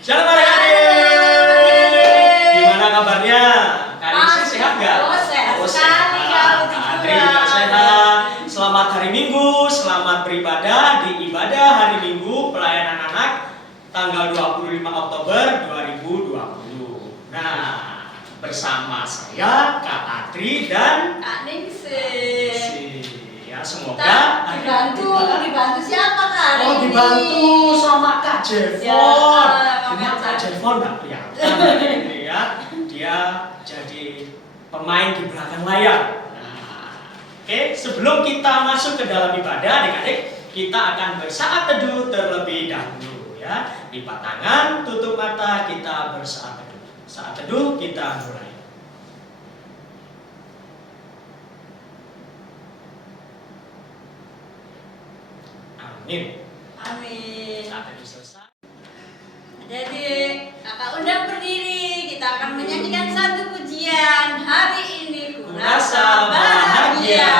Shalom adik-adik. Gimana kabarnya? Kak Ningsih sehat nggak? Oh, sehat Oh, sekali, sehat. Kak. Kak Adri juga sehat. Selamat hari Minggu, selamat beribadah di ibadah hari Minggu pelayanan anak tanggal 25 Oktober 2020. Nah, bersama saya Kak Adri dan Kak Ningsih. Ya, semoga dibantu siapa Kak hari Oh, ini? dibantu sama Kak Jevon. Ya, Ini Kak Jevon nggak kelihatan ini ya. Dia jadi pemain di belakang layar. Nah, oke, sebelum kita masuk ke dalam ibadah, adik-adik, kita akan bersaat teduh terlebih dahulu ya. Lipat tangan, tutup mata, kita bersaat teduh. Saat teduh kita mulai. Amin. Amin. Saat teduh selesai. Jadi kakak undang berdiri, kita akan menyanyikan satu pujian. Hari ini ku rasa bahagia.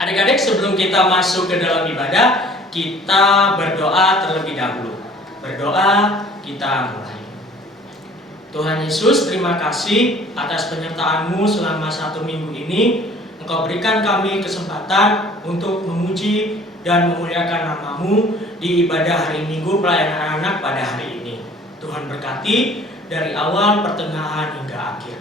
Adik-adik, sebelum kita masuk ke dalam ibadah, kita berdoa terlebih dahulu. Berdoa, kita mulai. Tuhan Yesus, terima kasih atas penyertaan-Mu selama 1 minggu ini. Engkau berikan kami kesempatan untuk memuji dan memuliakan nama-Mu di ibadah hari Minggu pelayanan anak pada hari ini. Tuhan berkati dari awal, pertengahan, hingga akhir,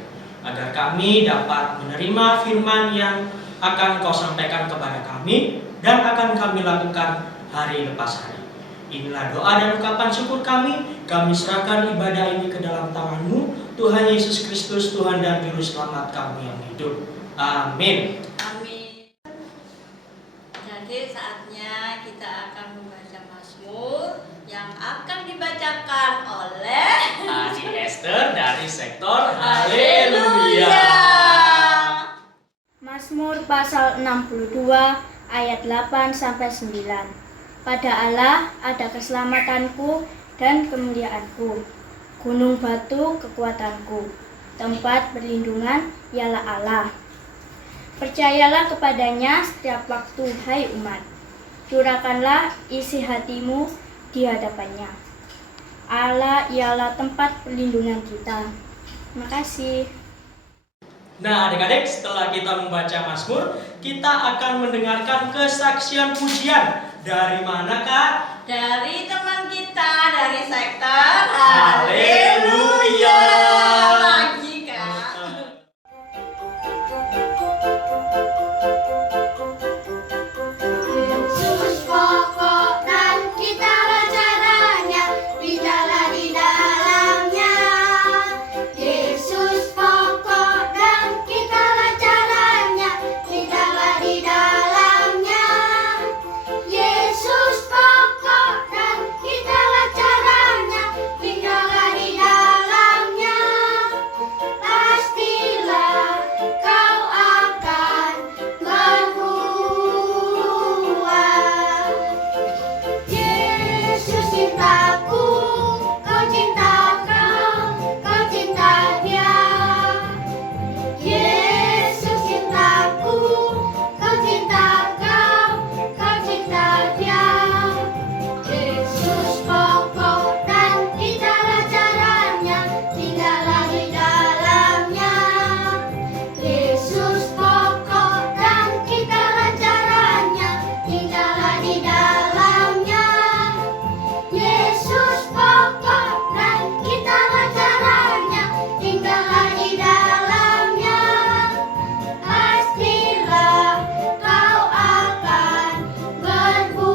agar kami dapat menerima firman yang akan Kau sampaikan kepada kami dan akan kami lakukan hari lepas hari. Inilah doa dan ucapan syukur kami. Kami serahkan ibadah ini ke dalam tangan-Mu, Tuhan Yesus Kristus, Tuhan dan Juru Selamat kami yang hidup. Amin. Amin. Jadi saatnya kita akan membaca Mazmur yang akan dibacakan oleh Adi Esther dari sektor Haleluya. Haleluya. Mazmur pasal 62 ayat 8 sampai 9. Pada Allah ada keselamatanku dan kemuliaanku. Gunung batu kekuatanku. Tempat perlindungan ialah Allah. Percayalah kepadanya setiap waktu, hai umat. Curahkanlah isi hatimu di hadapannya. Allah ialah tempat perlindungan kita. Terima kasih. Nah, adik-adik, setelah kita membaca Mazmur, kita akan mendengarkan kesaksian pujian. Dari mana, Kak? dari teman kita dari sektor Haleluya. Lagi, Kak. Yesus pokok dan kita caranya, bidalah di dalamnya. Yesus pokok dan kita caranya, bidalah di dalamnya. Yesus pokok dan kita caranya, bidalah di dalamnya. Pastilah kau akan berbuah. Yesus cintaku, kau cinta kau cinta dia. Yesus cintaku, kau cinta kau cinta dia. Yesus pokok dan kita caranya, tinggallah di dalamnya. Yesus pokok dan kita caranya, tinggallah di dalamnya. Yesus pokok dan kita caranya, tinggallah di dalamnya. Pastilah kau akan berbuah.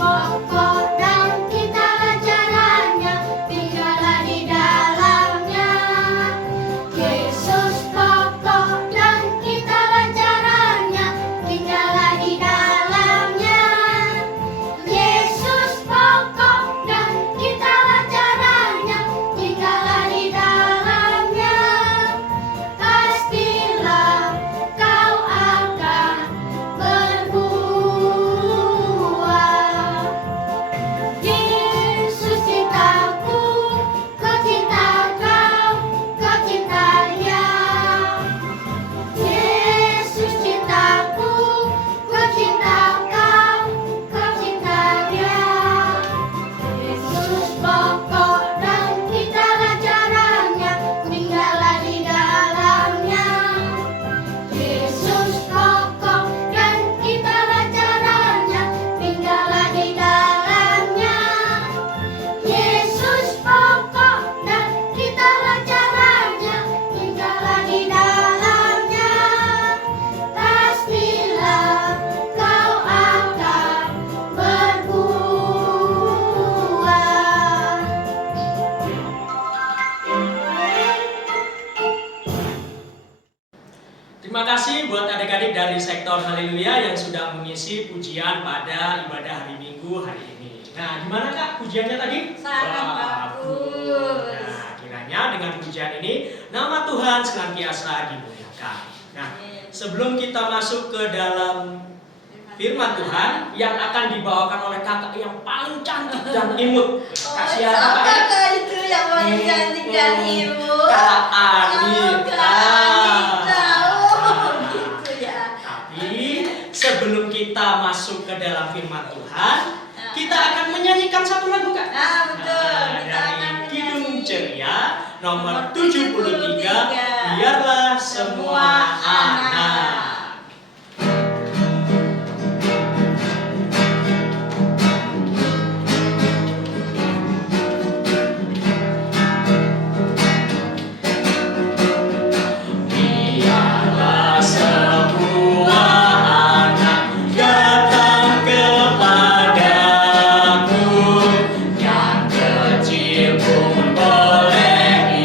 Pokok dan kita caranya, tinggallah di dalamnya. Yesus pokok dan kita caranya, tinggallah di dalamnya. Yesus pokok dan kita caranya, tinggallah di dalamnya. Pastilah kau akan berbuah. Yesus cintaku, kau cinta kau cinta dia. Yesus cintaku, kau cinta kau cinta dia. Yesus pokok dan kita caranya, tinggallah di dalamnya. Yesus pokok dan kita caranya, tinggallah di dalamnya. Yesus pokok dan kita caranya, tinggallah di dalamnya. Pastilah kau akan berbuah. Terima kasih buat adik-adik dari sektor Haleluya yang sudah mengisi pujian pada ibadah hari Minggu hari ini. Nah, gimana Kak pujiannya tadi? Sangat bagus. Nah, kiranya dengan pujian ini nama Tuhan senantiasa dimuliakan. Nah, sebelum kita masuk ke dalam firman Tuhan yang akan dibawakan oleh kakak yang paling cantik dan imut. Kasih ya Kak. Siapa Kak itu yang paling cantik dan imut? Kak Anita. Gitu ya. Tapi sebelum kita masuk ke dalam firman Tuhan, kita akan menyanyikan satu lagu Kak. Nah, betul. Kita Dari akan Kidung menyanyi Ceria nomor 73, biarlah semua anak. Biarlah semua anak datang kepadaku, yang kecil pun boleh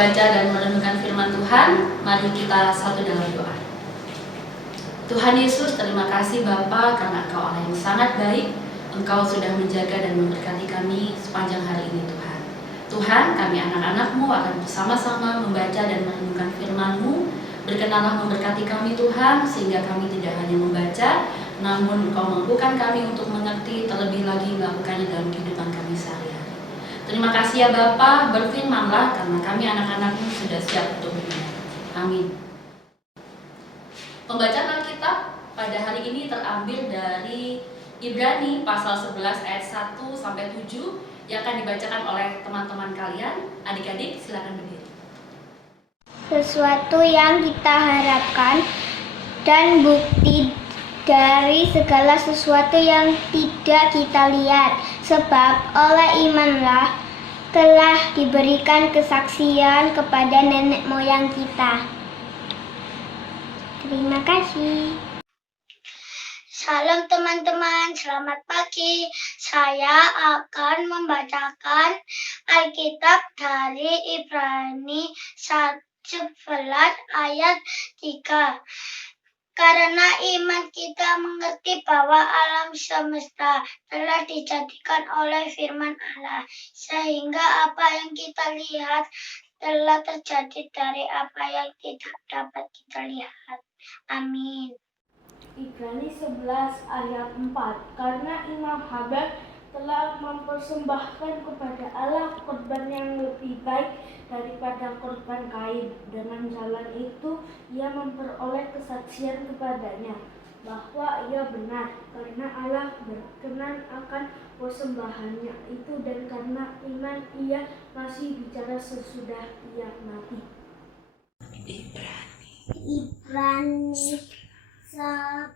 membaca dan merenungkan firman Tuhan, mari kita satu dalam doa. Tuhan Yesus, terima kasih Bapa karena Engkau Allah yang sangat baik. Engkau sudah menjaga dan memberkati kami sepanjang hari ini Tuhan. Tuhan, kami anak-anak-Mu akan bersama-sama membaca dan merenungkan firman-Mu. Berkenanlah memberkati kami Tuhan, sehingga kami tidak hanya membaca, namun Engkau mampukan kami untuk mengerti, terlebih lagi melakukannya dalam kehidupan kami sehari-hari. Terima kasih ya Bapa, berfirmanlah karena kami anak-anak-Mu sudah siap untuk mendengar. Amin. Pembacaan Alkitab pada hari ini terambil dari Ibrani pasal 11 ayat 1 sampai 7 yang akan dibacakan oleh teman-teman kalian. Adik-adik silakan berdiri. Sesuatu yang kita harapkan dan bukti dari segala sesuatu yang tidak kita lihat, sebab oleh imanlah telah diberikan kesaksian kepada nenek moyang kita. Terima kasih. Salam teman-teman, selamat pagi. Saya akan membacakan Alkitab dari Ibrani 11 ayat 3. Karena iman kita mengerti bahwa alam semesta telah dijadikan oleh firman Allah, sehingga apa yang kita lihat telah terjadi dari apa yang tidak dapat kita lihat. Amin. Ibrani 11 ayat 4. Karena Imam Habel telah mempersembahkan kepada Allah korban yang lebih baik daripada korban Kain. Dengan jalan itu ia memperoleh kesaksian kepadanya bahwa ia benar, karena Allah berkenan akan persembahannya itu, dan karena iman ia masih bicara sesudah ia mati. Ibrani 11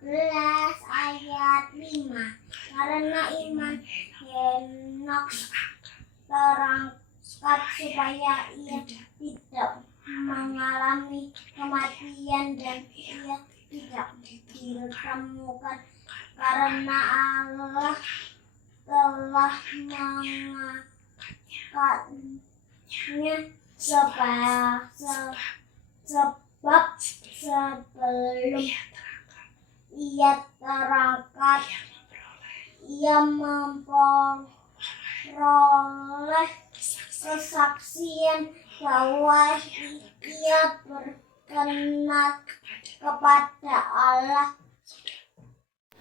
ayat 5. Karena iman Henok terangkat supaya ia tidak mengalami kematian dan ia tidak ditemukan, karena Allah telah mengangkatnya sebab sebelum ia terangkat, ia memperoleh kesaksian bahwa ia berkenan kepada Allah.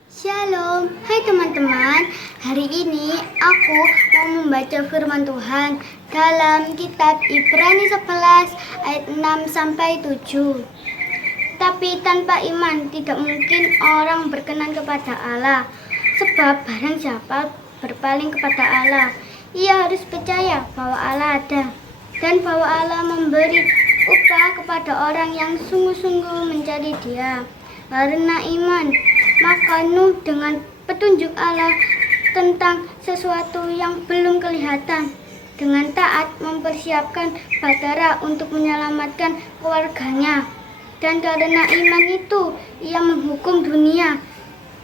Shalom, hai teman-teman. Hari ini aku mau membaca firman Tuhan dalam kitab Ibrani 11 ayat 6 sampai 7. Tapi tanpa iman tidak mungkin orang berkenan kepada Allah. Sebab barang siapa berpaling kepada Allah, ia harus percaya bahwa Allah ada dan bahwa Allah memberi upah kepada orang yang sungguh-sungguh mencari Dia. Karena iman, maka Nuh dengan petunjuk Allah tentang sesuatu yang belum kelihatan, dengan taat mempersiapkan batara untuk menyelamatkan keluarganya. Dan karena iman itu, ia menghukum dunia,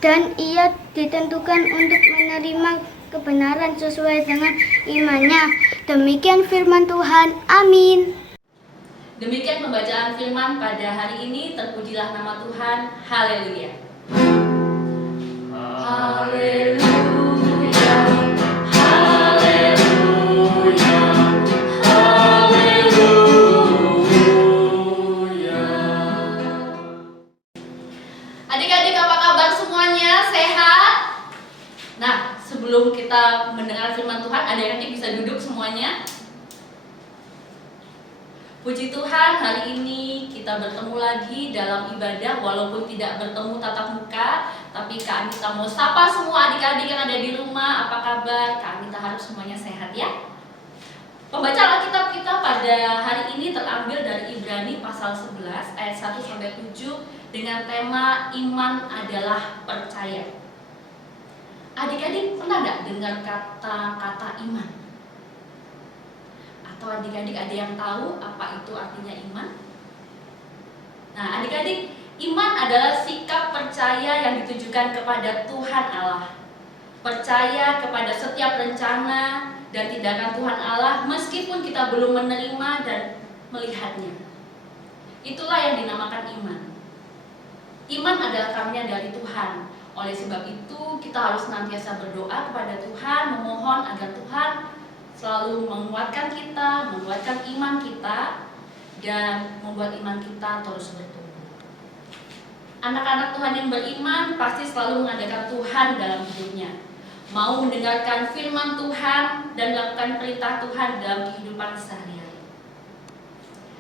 dan ia ditentukan untuk menerima kebenaran sesuai dengan imannya. Demikian firman Tuhan. Amin. Demikian pembacaan firman pada hari ini. Terpujilah nama Tuhan. Haleluya. Haleluya. Haleluya. Haleluya. Adik-adik, apa kabar semuanya? Sehat? Nah, sebelum kita mendengar firman Tuhan, adik-adik bisa duduk semuanya. Puji Tuhan, hari ini kita bertemu lagi dalam ibadah, walaupun tidak bertemu tatap muka, tapi Kak Anita mau sapa semua adik-adik yang ada di rumah. Apa kabar? Kak Anita harap semuanya sehat ya. Pembacaan Alkitab kita pada hari ini terambil dari Ibrani pasal 11 ayat 1 sampai 7 dengan tema iman adalah percaya. Adik-adik pernah nggak dengar kata-kata iman? Atau adik-adik ada yang tahu apa itu artinya iman? Nah, adik-adik, iman adalah sikap percaya yang ditujukan kepada Tuhan Allah. Percaya kepada setiap rencana dan tindakan Tuhan Allah meskipun kita belum menerima dan melihatnya. Itulah yang dinamakan iman. Iman adalah karunia dari Tuhan. Oleh sebab itu kita harus senantiasa berdoa kepada Tuhan, memohon agar Tuhan selalu menguatkan kita, menguatkan iman kita, dan membuat iman kita terus bertumbuh. Anak-anak Tuhan yang beriman pasti selalu mengadakan Tuhan dalam hidupnya, mau mendengarkan firman Tuhan dan melakukan perintah Tuhan dalam kehidupan sehari-hari.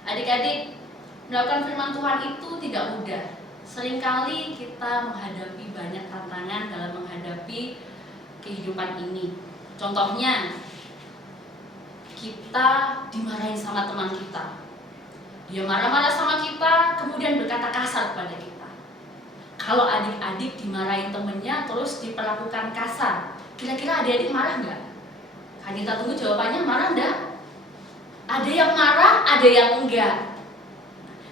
Adik-adik, melakukan firman Tuhan itu tidak mudah. Seringkali kita menghadapi banyak tantangan dalam menghadapi kehidupan ini. Contohnya, kita dimarahin sama teman kita. Dia marah-marah sama kita, kemudian berkata kasar kepada kita. Kalau adik-adik dimarahin temennya terus diperlakukan kasar, kira-kira adik-adik marah nggak? Kan kita tunggu jawabannya, marah nggak? Ada yang marah, ada yang enggak.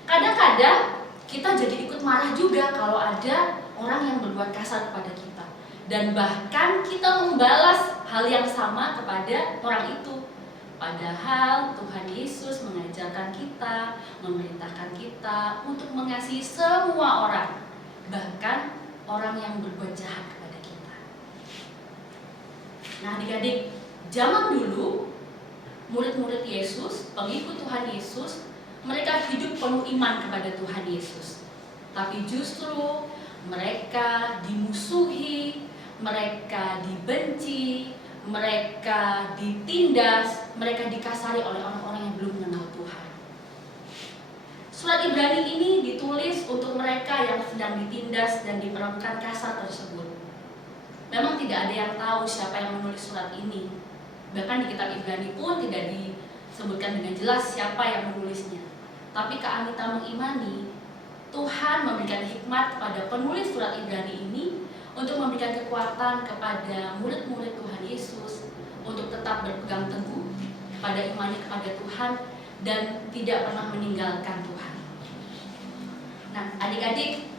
Kadang-kadang kita jadi ikut marah juga kalau ada orang yang berbuat kasar kepada kita. Dan bahkan kita membalas hal yang sama kepada orang itu. Padahal Tuhan Yesus mengajarkan kita, memerintahkan kita untuk mengasihi semua orang, bahkan orang yang berbuat jahat kepada kita. Nah adik-adik, zaman dulu murid-murid Yesus, pengikut Tuhan Yesus, mereka hidup penuh iman kepada Tuhan Yesus. Tapi justru mereka dimusuhi, mereka dibenci, mereka ditindas, mereka dikasari oleh orang-orang yang belum mengenal Tuhan. Surat Ibrani ini ditulis untuk mereka yang sedang ditindas dan diperlakukan kasar tersebut. Memang tidak ada yang tahu siapa yang menulis surat ini. Bahkan di kitab Ibrani pun tidak disebutkan dengan jelas siapa yang menulisnya. Tapi Kak Anita mengimani Tuhan memberikan hikmat kepada penulis surat Ibrani ini untuk memberikan kekuatan kepada murid-murid Tuhan Yesus untuk tetap berpegang teguh pada imannya kepada Tuhan dan tidak pernah meninggalkan Tuhan. Nah, adik-adik,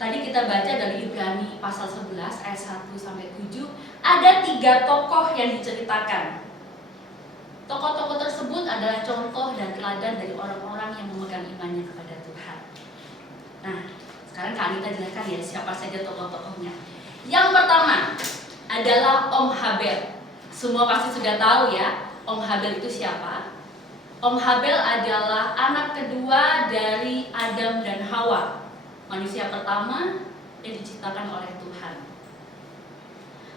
tadi kita baca dari Ibrani pasal 11 ayat 1 sampai 7, ada 3 tokoh yang diceritakan. Tokoh-tokoh tersebut adalah contoh dan teladan dari orang-orang yang memegang imannya kepada Tuhan. Nah, sekarang Kak Anita jelaskan ya siapa saja tokoh-tokohnya. Yang pertama adalah Om Habel. Semua pasti sudah tahu ya, Om Habel itu siapa? Om Habel adalah anak kedua dari Adam dan Hawa, manusia pertama yang diciptakan oleh Tuhan.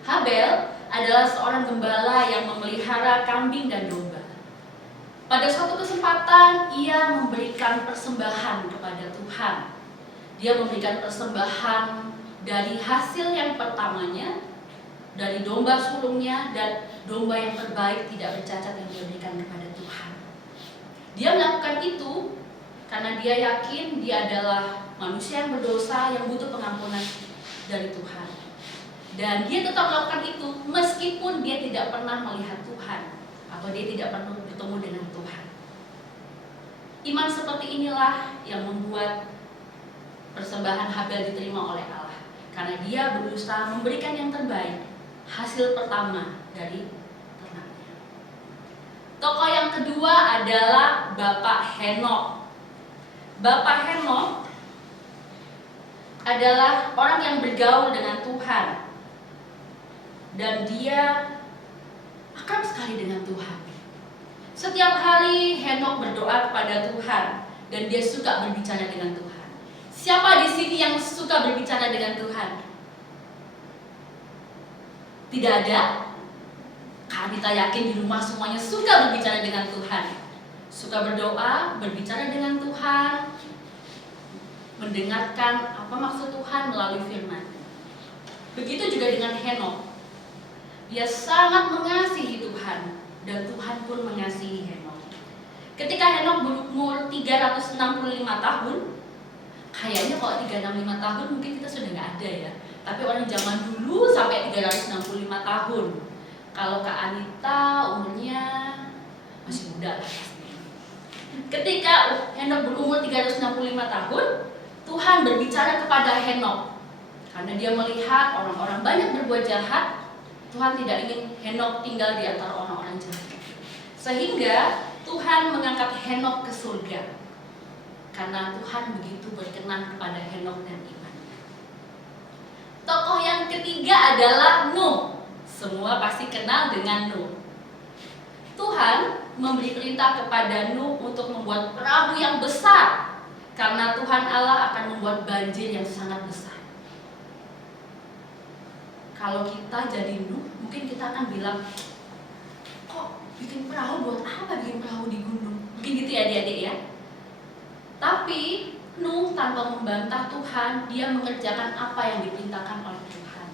Habel adalah seorang gembala yang memelihara kambing dan domba. Pada suatu kesempatan ia memberikan persembahan kepada Tuhan. Dia memberikan persembahan dari hasil yang pertamanya, dari domba sulungnya dan domba yang terbaik tidak bercacat yang dia berikan kepada Tuhan. Dia melakukan itu karena dia yakin dia adalah manusia yang berdosa yang butuh pengampunan dari Tuhan. Dan dia tetap melakukan itu meskipun dia tidak pernah melihat Tuhan atau dia tidak pernah bertemu dengan Tuhan. Iman seperti inilah yang membuat persembahan Habel diterima oleh Allah, karena dia berusaha memberikan yang terbaik, hasil pertama dari ternaknya. Tokoh yang kedua adalah Bapak Henokh. Bapak Henokh adalah orang yang bergaul dengan Tuhan, dan dia akrab sekali dengan Tuhan. Setiap hari Henokh berdoa kepada Tuhan dan dia suka berbicara dengan Tuhan. Siapa di sini yang suka berbicara dengan Tuhan? Tidak ada? Kita yakin di rumah semuanya suka berbicara dengan Tuhan. Suka berdoa, berbicara dengan Tuhan, mendengarkan apa maksud Tuhan melalui firman. Begitu juga dengan Henokh. Dia sangat mengasihi Tuhan dan Tuhan pun mengasihi Henokh. Ketika Henokh berumur 365 tahun, kayaknya kalau 365 tahun mungkin kita sudah nggak ada ya. Tapi orang zaman dulu sampai 365 tahun. Kalau Kak Anita umurnya masih muda lah. Ketika Henokh berumur 365 tahun, Tuhan berbicara kepada Henokh. Karena dia melihat orang-orang banyak berbuat jahat, Tuhan tidak ingin Henokh tinggal di antara orang-orang jahat. Sehingga Tuhan mengangkat Henokh ke surga karena Tuhan begitu berkenan kepada Henokh dan imannya. Tokoh yang ketiga adalah Nuh. Semua pasti kenal dengan Nuh. Tuhan memberi perintah kepada Nuh untuk membuat perahu yang besar karena Tuhan Allah akan membuat banjir yang sangat besar. Kalau kita jadi Nuh, mungkin kita akan bilang, kok bikin perahu buat apa bikin perahu di gunung? Mungkin gitu ya adik-adik ya. Tapi Nuh tanpa membantah Tuhan, dia mengerjakan apa yang diperintahkan oleh Tuhan.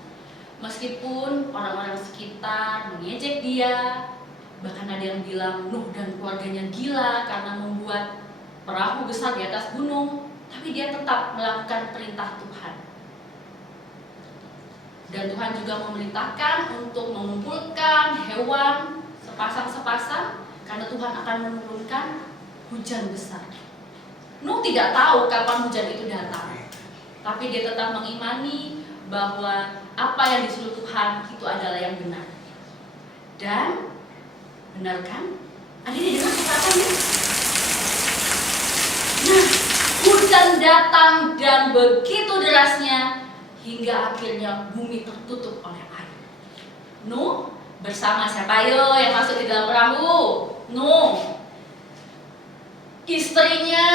Meskipun orang-orang sekitar mengejek dia, bahkan ada yang bilang Nuh dan keluarganya gila karena membuat perahu besar di atas gunung, tapi dia tetap melakukan perintah Tuhan. Dan Tuhan juga memerintahkan untuk mengumpulkan hewan sepasang-sepasang karena Tuhan akan menurunkan hujan besar. Nuh tidak tahu kapan hujan itu datang, tapi dia tetap mengimani bahwa apa yang disuruh Tuhan itu adalah yang benar. Dan benar kan? Adik dengar kata-katanya. Nah, hujan datang dan begitu derasnya hingga akhirnya bumi tertutup oleh air. Nuh bersama siapa yo yang masuk di dalam perahu? Nuh, istrinya,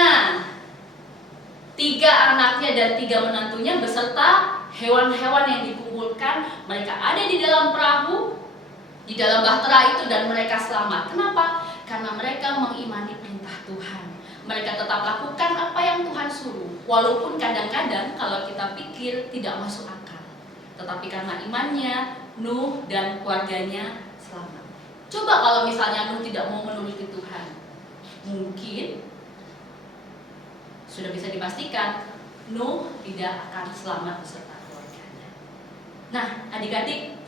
3 anaknya dan 3 menantunya beserta hewan-hewan yang dikumpulkan. Mereka ada di dalam perahu, di dalam bahtera itu, dan mereka selamat. Kenapa? Karena mereka mengimani perintah Tuhan. Mereka tetap lakukan apa yang Tuhan suruh, walaupun kadang-kadang kalau kita pikir tidak masuk akal. Tetapi karena imannya, Nuh dan keluarganya selamat. Coba kalau misalnya Nuh tidak mau menuruti Tuhan, mungkin sudah bisa dipastikan Nuh tidak akan selamat beserta keluarganya. Nah, adik-adik,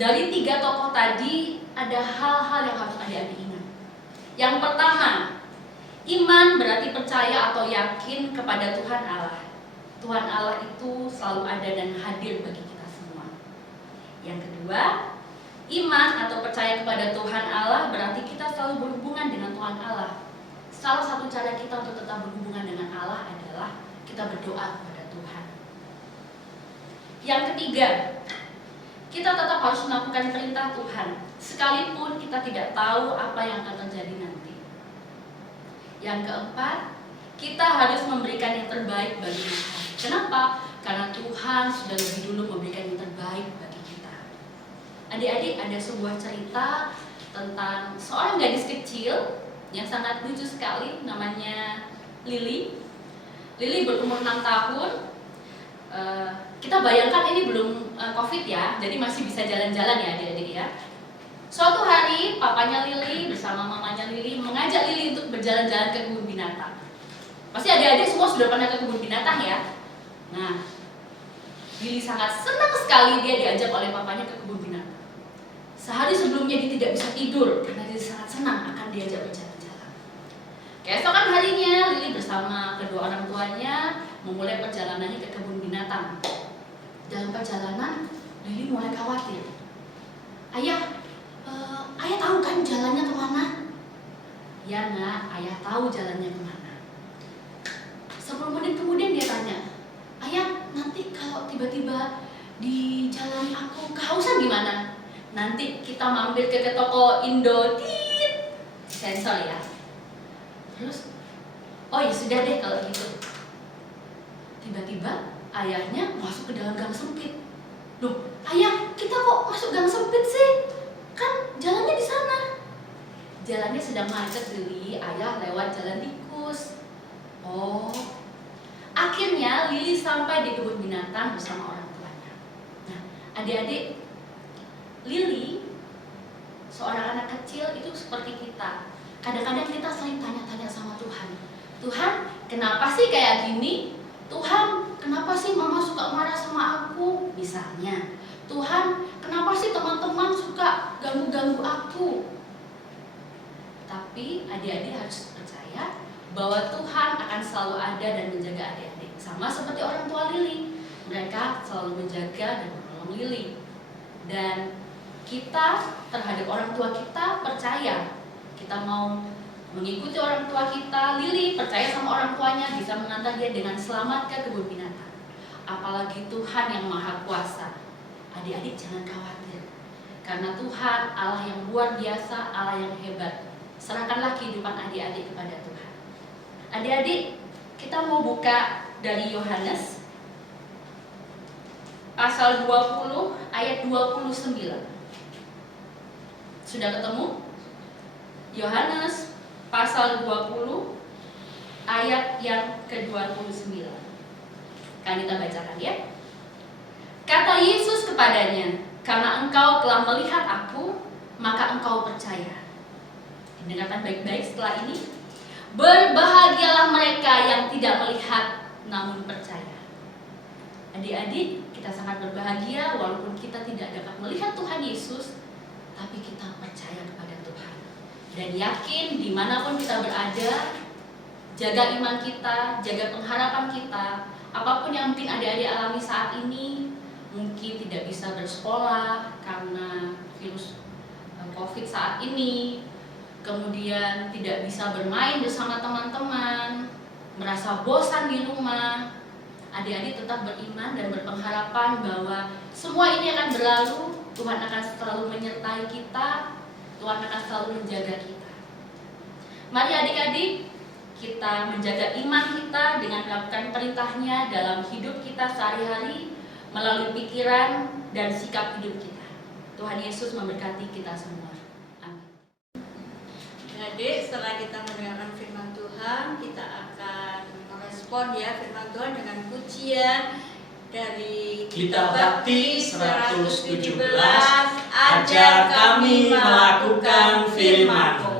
dari 3 tokoh tadi ada hal-hal yang harus adik-adik ingat. Yang pertama, iman berarti percaya atau yakin kepada Tuhan Allah. Tuhan Allah itu selalu ada dan hadir bagi kita semua. Yang kedua, iman atau percaya kepada Tuhan Allah berarti kita selalu berhubungan dengan Tuhan Allah. Salah satu cara kita untuk tetap berhubungan dengan Allah adalah kita berdoa kepada Tuhan. Yang ketiga, kita tetap harus melakukan perintah Tuhan, sekalipun kita tidak tahu apa yang akan terjadi nanti. Yang keempat, kita harus memberikan yang terbaik bagi Tuhan. Kenapa? Karena Tuhan sudah lebih dulu memberikan yang terbaik bagi kita. Adik-adik, ada sebuah cerita tentang seorang gadis kecil yang sangat lucu sekali, namanya Lily. Lily berumur 6 tahun. Kita bayangkan ini belum COVID ya, jadi masih bisa jalan-jalan ya adik-adik ya. Suatu hari papanya Lily bersama mamanya Lily mengajak Lily untuk berjalan-jalan ke kebun binatang. Pasti adik-adik semua sudah pernah ke kebun binatang ya. Nah, Lily sangat senang sekali dia diajak oleh papanya ke kebun binatang. Sehari sebelumnya dia tidak bisa tidur karena dia sangat senang akan diajak berjalan-jalan. Keesokan harinya Lily bersama kedua orang tuanya memulai perjalanannya ke kebun binatang. Dalam perjalanan, Lily mulai khawatir. Ayah tahu kan jalannya kemana? Ya nak, ayah tahu jalannya kemana. 10 menit kemudian dia tanya, ayah nanti kalau tiba-tiba di jalan aku kehausan gimana? Nanti kita mampir ke toko Indo, sensor ya. Terus, oh ya sudah deh kalau gitu. Tiba-tiba ayahnya masuk ke dalam gang sempit. Loh, ayah, kita kok masuk gang sempit sih? Kan jalannya di sana. Jalannya sedang macet, Lily. Ayah lewat jalan tikus. Oh. Akhirnya Lily sampai di kebun binatang bersama orang tuanya. Nah, adik-adik, Lily, seorang anak kecil itu seperti kita. Kadang-kadang kita sering tanya-tanya sama Tuhan. Tuhan, kenapa sih kayak gini? Tuhan, kenapa sih mama suka marah sama aku? Misalnya, Tuhan, kenapa sih teman-teman suka ganggu-ganggu aku? Tapi adik-adik harus percaya bahwa Tuhan akan selalu ada dan menjaga adik-adik. Sama seperti orang tua Lily, mereka selalu menjaga dan menolong Lily. Dan kita terhadap orang tua kita percaya. Kita mau mengikuti orang tua kita. Lili percaya sama orang tuanya bisa mengantar dia dengan selamat ke kebun binatang. Apalagi Tuhan yang Maha Kuasa. Adik-adik jangan khawatir, karena Tuhan Allah yang luar biasa, Allah yang hebat. Serahkanlah kehidupan adik-adik kepada Tuhan. Adik-adik, kita mau buka dari Yohanes pasal 20 ayat 29. Sudah ketemu? Yohanes pasal 20 ayat yang ke-29. Kan kita bacakan ya. Kata Yesus kepadanya, "Karena engkau telah melihat aku, maka engkau percaya." Dengarkan baik-baik setelah ini. Berbahagialah mereka yang tidak melihat namun percaya. Adik-adik, kita sangat berbahagia walaupun kita tidak dapat melihat Tuhan Yesus, tapi kita percaya kepada Tuhan. Dan yakin dimanapun kita berada, jaga iman kita, jaga pengharapan kita. Apapun yang mungkin adik-adik alami saat ini, mungkin tidak bisa bersekolah karena virus COVID saat ini, kemudian tidak bisa bermain bersama teman-teman, merasa bosan di rumah. Adik-adik tetap beriman dan berpengharapan bahwa semua ini akan berlalu. Tuhan akan selalu menyertai kita, Tuhan akan selalu menjaga kita. Mari adik-adik, kita menjaga iman kita dengan melakukan perintahnya dalam hidup kita sehari-hari, melalui pikiran dan sikap hidup kita. Tuhan Yesus memberkati kita semua. Amin. Adik, setelah kita mendengarkan firman Tuhan, kita akan merespon ya firman Tuhan dengan pujian dari Kitab Bakti 117, ajar kami melakukan firman-Mu.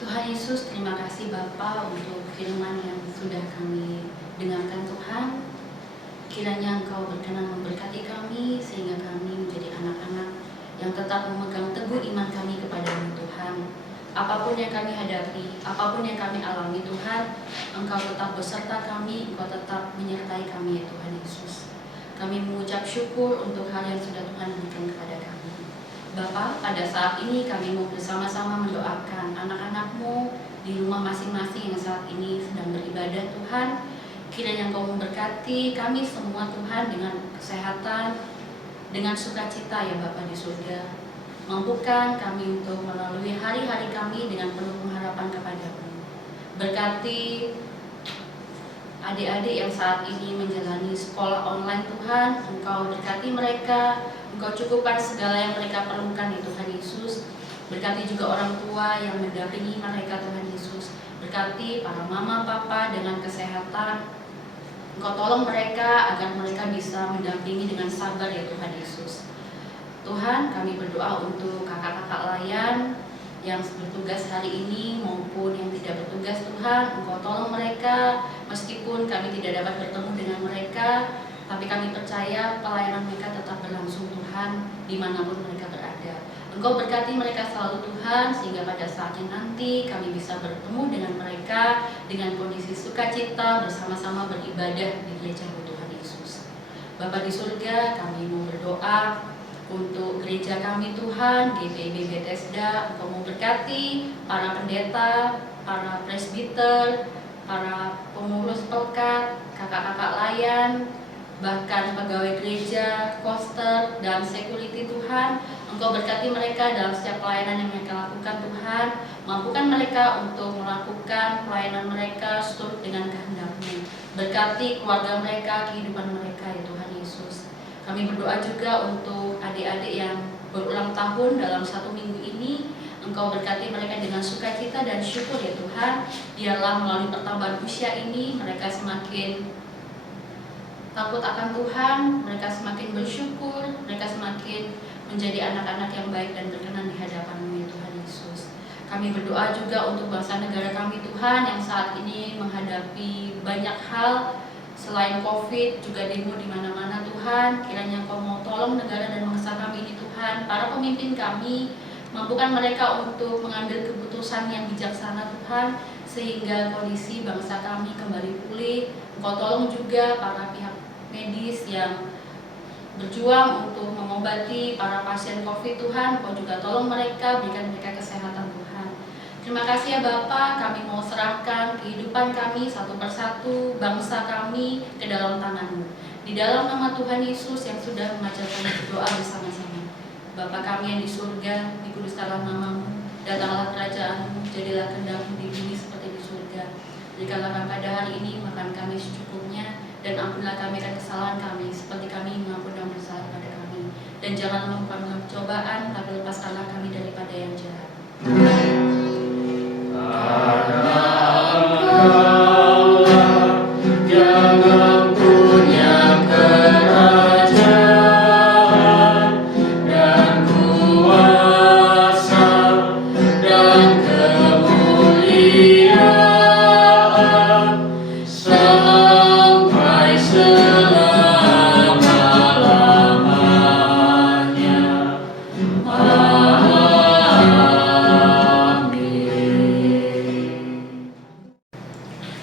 Tuhan Yesus, terima kasih Bapa untuk firman yang sudah kami dengarkan Tuhan. Kiranya Engkau berkenan memberkati kami sehingga kami menjadi anak-anak yang tetap memegang teguh iman kami kepada-Mu Tuhan. Apapun yang kami hadapi, apapun yang kami alami Tuhan, Engkau tetap beserta kami, Engkau tetap menyertai kami ya Tuhan Yesus. Kami mengucap syukur untuk hal yang sudah Tuhan berikan kepada kami. Bapa, pada saat ini kami mau bersama-sama mendoakan anak-anak-Mu di rumah masing-masing yang saat ini sedang beribadah Tuhan. Kiranya Engkau memberkati kami semua Tuhan dengan kesehatan, dengan sukacita ya Bapa di surga. Mampukan kami untuk melalui hari-hari kami dengan penuh pengharapan kepada-Mu. Berkati adik-adik yang saat ini menjalani sekolah online Tuhan, Engkau berkati mereka, Engkau cukupkan segala yang mereka perlukan ya Tuhan Yesus. Berkati juga orang tua yang mendampingi mereka Tuhan Yesus. Berkati para mama papa dengan kesehatan. Engkau tolong mereka agar mereka bisa mendampingi dengan sabar ya Tuhan Yesus. Tuhan, kami berdoa untuk kakak-kakak layan yang bertugas hari ini maupun yang tidak bertugas Tuhan. Engkau tolong mereka meskipun kami tidak dapat bertemu dengan mereka, tapi kami percaya pelayanan mereka tetap berlangsung Tuhan dimanapun mereka berada. Engkau berkati mereka selalu Tuhan sehingga pada saatnya nanti kami bisa bertemu dengan mereka dengan kondisi sukacita bersama-sama beribadah di gereja-Mu Tuhan Yesus. Bapa di surga, kami mau berdoa untuk gereja kami Tuhan, GPIB Bethesda. Engkau mau berkati para pendeta, para presbiter, para pengurus pelkat, kakak-kakak layan, bahkan pegawai gereja, koster, dan security Tuhan. Engkau berkati mereka dalam setiap pelayanan yang mereka lakukan Tuhan. Mampukan mereka untuk melakukan pelayanan mereka seturut dengan kehendak-Mu. Berkati keluarga mereka, kehidupan mereka ya Tuhan Yesus. Kami berdoa juga untuk adik-adik yang berulang tahun dalam 1 minggu ini. Engkau berkati mereka dengan sukacita dan syukur ya Tuhan. Biarlah melalui pertambahan usia ini mereka semakin takut akan Tuhan, mereka semakin bersyukur, mereka semakin menjadi anak-anak yang baik dan berkenan di hadapan-Mu ya Tuhan Yesus. Kami berdoa juga untuk bangsa negara kami Tuhan yang saat ini menghadapi banyak hal selain COVID, juga demo di mana-mana Tuhan. Kiranya Engkau mau tolong negara dan bangsa kami ini Tuhan. Para pemimpin kami, mampukan mereka untuk mengambil keputusan yang bijaksana Tuhan, sehingga kondisi bangsa kami kembali pulih. Engkau tolong juga para pihak medis yang berjuang untuk mengobati para pasien COVID Tuhan. Engkau juga tolong mereka, berikan mereka kesehatan Tuhan. Terima kasih ya Bapa, kami mau serahkan kehidupan kami satu persatu, bangsa kami ke dalam tangan-Mu. Di dalam nama Tuhan Yesus yang sudah mengajar kami berdoa bersama-sama. Bapa kami yang di surga, dikuduskanlah nama-Mu, datanglah kerajaan-Mu, jadilah kehendak-Mu di bumi seperti di surga. Berikanlah kami pada hari ini makan kami secukupnya, dan ampunilah kami akan kesalahan kami, seperti kami mengampuni yang bersalah pada kami. Dan janganlah membuka kami percobaan, tapi lepaskanlah kami daripada yang jahat. Yang punya kerajaan dan kuasa dan kemuliaan sampai selama-lamanya.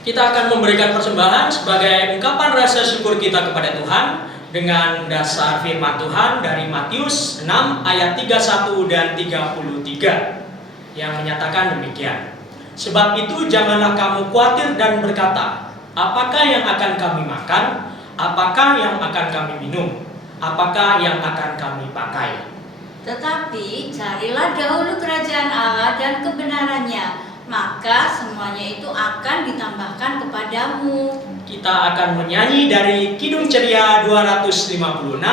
Kita akan memberikan persembahan sebagai ungkapan rasa syukur kita kepada Tuhan dengan dasar firman Tuhan dari Matius 6 ayat 31 dan 33 yang menyatakan demikian. Sebab itu janganlah kamu khawatir dan berkata, apakah yang akan kami makan? Apakah yang akan kami minum? Apakah yang akan kami pakai? Tetapi carilah dahulu kerajaan Allah dan kebenarannya, maka semuanya itu akan ditambahkan kepadamu. Kita akan menyanyi dari Kidung Ceria 256,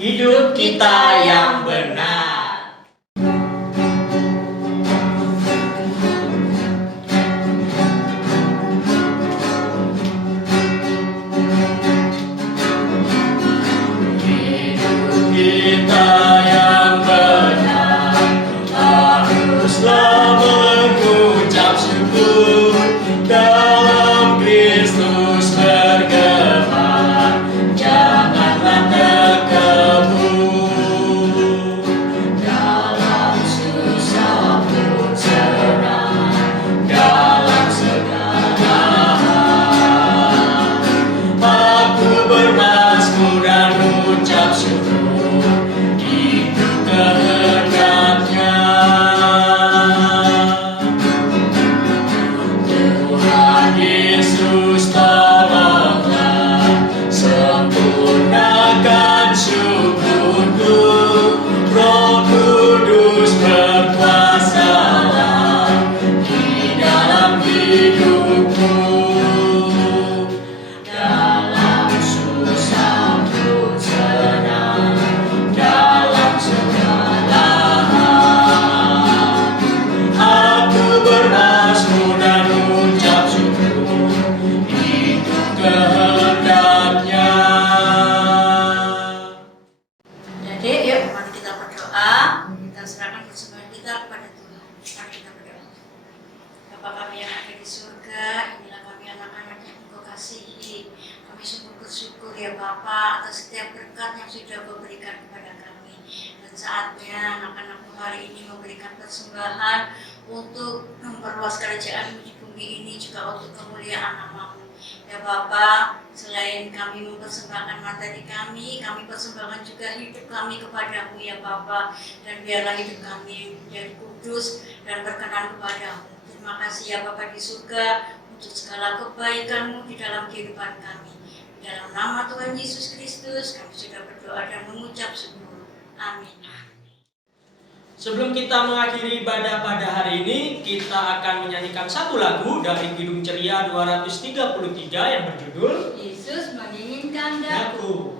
Hidup Kita Yang Benar. Kita yang benar haruslah mengucap syukur, dalam Kristus bergema, janganlah terkebun. Dalam susah pun senang, dalam segala hal aku bermazmur dan ucap syukur. Tuhan Yesus tolonglah, sempurnakan syukurku. Roh Kudus berkuasalah di dalam hidupku. Dalam susah pun senang, dalam segala hal aku bermazmur dan ucap syukur, itu kehendaknya. Jadi yuk mari kita berdoa, kita serahkan persembahan kita kepada Tuhan. Mari kita berdoa. Bapa kami yang ada di surga, inilah kami anak-anak yang Engkau kasihi. Kami sungguh bersyukur ya Bapa atas setiap berkat yang sudah Kau berikan kepada kami. Dan saatnya anak-anakmu hari ini memberikan persembahan untuk memperluas kerajaan di bumi ini, juga untuk kemuliaan nama-Mu. Ya Bapa, selain kami mempersembahkan materi kami persembahkan juga hidup kami kepadamu ya Bapa. Dan biarlah hidup kami menjadi kudus dan berkenan kepadamu. Terima kasih ya Bapa di surga untuk segala kebaikan-Mu di dalam kehidupan kami. Di dalam nama Tuhan Yesus Kristus kami sudah berdoa dan mengucap syukur. Amin. Sebelum kita mengakhiri ibadah pada hari ini, kita akan menyanyikan satu lagu dari Kidung Ceria 233 yang berjudul Yesus menginginkan Daku.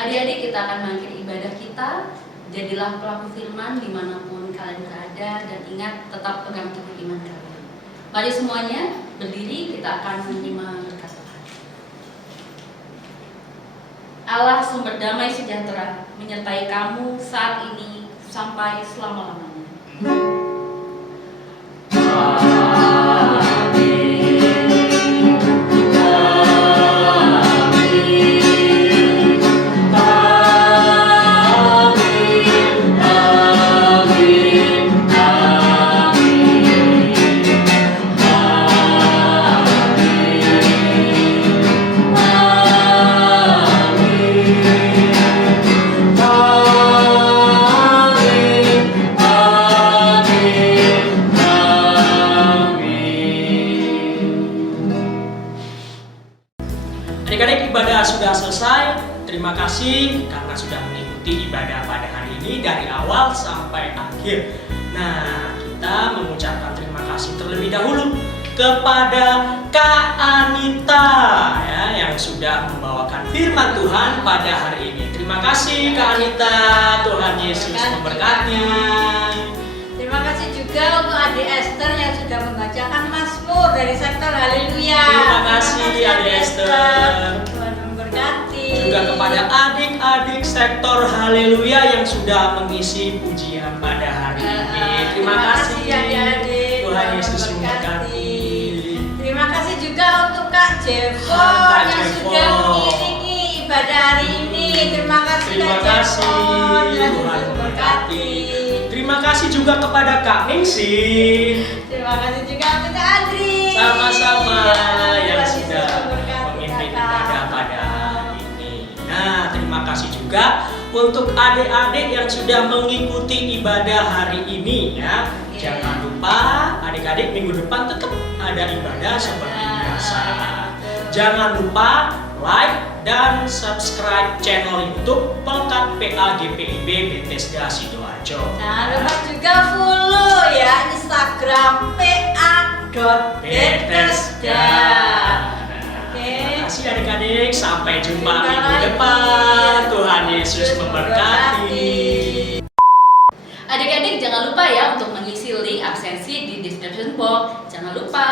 Adik-adik, kita akan mengakhiri ibadah kita. Jadilah pelaku firman dimanapun kalian berada, dan ingat tetap pegang teguh iman kalian. Mari semuanya berdiri, kita akan menerima berkat Tuhan. Allah sumber damai sejahtera menyertai kamu saat ini sampai selama-lamanya. Adik-adik, ibadah sudah selesai. Terima kasih karena sudah mengikuti ibadah pada hari ini dari awal sampai akhir. Nah, kita mengucapkan terima kasih terlebih dahulu kepada Kak Anita ya, yang sudah membawakan firman Tuhan pada hari ini. Terima kasih Kak Anita. Tuhan Yesus memberkati. Terima kasih juga untuk Adik Esther yang sudah membacakan Mazmur dari sektor Haleluya. Terima kasih Adik Esther. Tuhan memberkati. Juga kepada adik-adik sektor Haleluya yang sudah mengisi pujian pada hari ini. Terima kasih adik-adik. Tuhan Yesus memberkati. Terima kasih juga untuk Kak Jevo Kak yang Jevo. sudah mengiringi ibadah hari ini. Terima kasih Terima Kak kasih, Jevo. Tuhan Yesus memberkati. Terima kasih juga kepada Kak Ningsih. Terima kasih juga untuk Kak Andri. Sama-sama yang Tuhan sudah Yesus memberkati, memimpin Kakak. ibadah pada hari ini. Nah, terima kasih juga untuk adik-adik yang sudah mengikuti ibadah hari ini ya. Jangan lupa adik-adik minggu depan tetap ada ibadah seperti biasa. Jangan lupa like dan subscribe channel YouTube Pelkat PAGPIB Bethesda Sidoarjo. Jangan lupa juga follow ya Instagram pa.bethesda. Terima kasih adik-adik, sampai jumpa Jumpa minggu lagi. depan. Tuhan Yesus memberkati. Adik-adik jangan lupa ya untuk mengisi link absensi di description box. Jangan lupa.